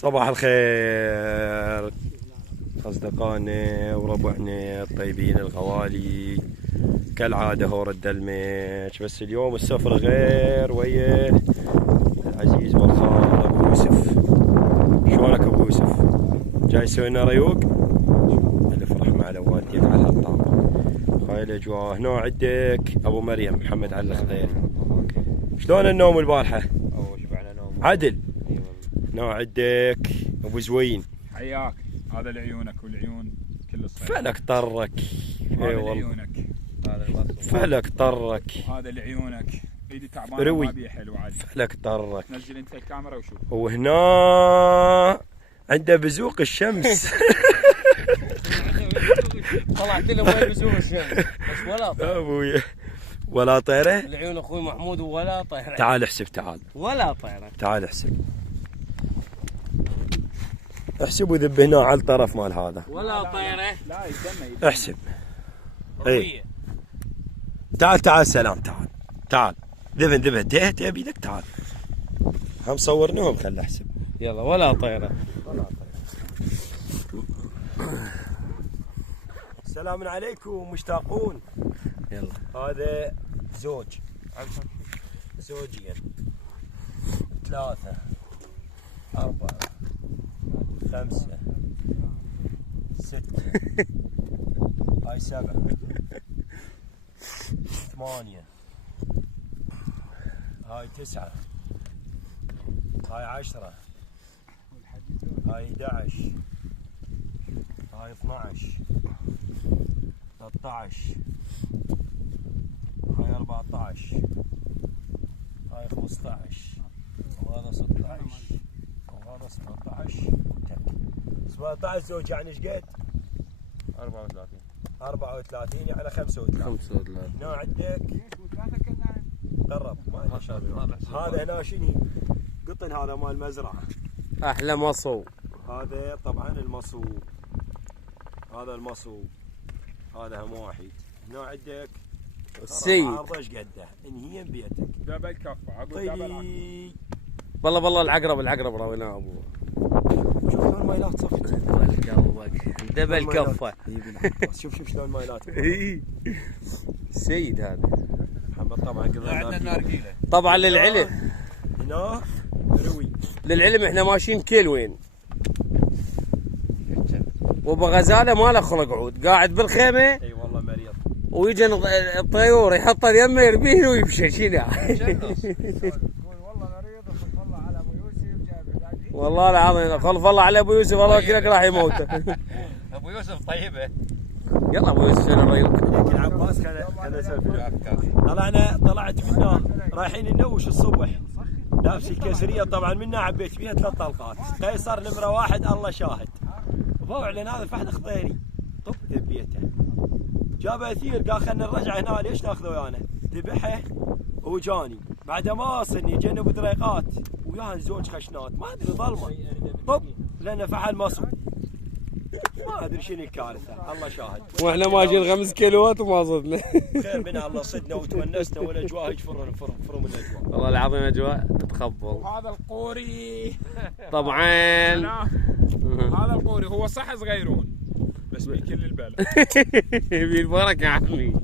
صباح الخير أصدقائنا وربعنا الطيبين الغوالي، كالعادة هور الدلمج. بس اليوم السفرة غير ويا العزيز والخال أبو يوسف. شلونك أبو يوسف؟ جاي تسوي لنا ريوق؟ ألف رحمة على والديك على هالطاقة. هاي الأجواء. هنا عندك أبو مريم محمد علي الخضيري. شلون النوم البارحة؟ شبعنا نوم عدل. هنا عندك أبو زوين. حياك. هذا لعيونك والعيون كل الصيف. فلك طرك. هذا لعيونك. هذا المصروف. فلك طرك. هذا لعيونك. ايدي تعبانه روي. ما بيه حلو عاد. فلك طرك. نزل انت الكاميرا وشوف. وهنا عنده بزوق الشمس. طلعت لهم وين بزوق الشمس بس ولا طير. ابويا ولا طيره. العيون اخوي محمود ولا طيره. تعال احسب، تعال ولا طيره. تعال احسب. احسب وذب هنا على الطرف مال هذا. ولا طيره. لا يدمه احسب. اي تعال تعال سلام. تعال تعال ذبن ديت يا بيدك. تعال هم صورناهم. خل احسب. يلا ولا طيره. السلام عليكم مشتاقون. يلا هذا زوج زوجين 3 4 5 6 هاي 7 8 هاي 9 هاي 10 هاي 11 هاي 12 13 هاي 14 هاي 15 وهذا 16 وهذا 17 17 زوج يعني ايش قد؟ 34 يعني 35 هنا عندك قرب ما شاء الله. هذا هنا شنو؟ قطن هذا مال مزرعه. احلى مصو. هذا طبعا المصو. هذا المصو. هذا هم واحد. هنا عندك السيد. عرضه ايش قده؟ انهي بيتك. دبل كفه عقب طيب بالله العقرب راويناه ابو. شوف شلون المايلات صفت. دبل كفه. شوف شلون مايلات. السيد هذا محمد طبعا قضينا النارجيله. طبعا للعلم. هنا روي. للعلم احنا ماشيين كيلوين. وابو غزاله ما له خلق عود، قاعد بالخيمه. اي والله مريض. ويجي الطيور يحط اليمه يرميه ويمشي شنو. والله العظيم خلف الله على ابو يوسف. الله يكرمك راح يموت. ابو يوسف طيبه. يلا ابو يوسف شنو الريوق. العباس كان اسوي. طلعت منا رايحين ننوش الصبح. لابس الكسريه طبعا منا عبيت فيها 3 طلقات. قيصر نمره 1 الله شاهد. ضوع لنا هذا فحد خطيري. طب بيته. جاب اثير قال خلنا نرجع هنا ليش ناخذه ويانا؟ ذبحه وجاني. بعد ما وصلني جنب طريقات وياه زوج خشنات ما ادري ظلمه. طب لانه فحل مصو. ما ادري شنو الكارثه الله شاهد. واحنا ماشيين 5 كيلوات وما صدنا. خير منها الله صدنا وتونسنا والاجواء هيك فرم من الاجواء. والله العظيم اجواء تتخبل. وهذا القوري طبعا. هذا القوري هو صح صغيرون بس بكل البلد. بالبركه عمي.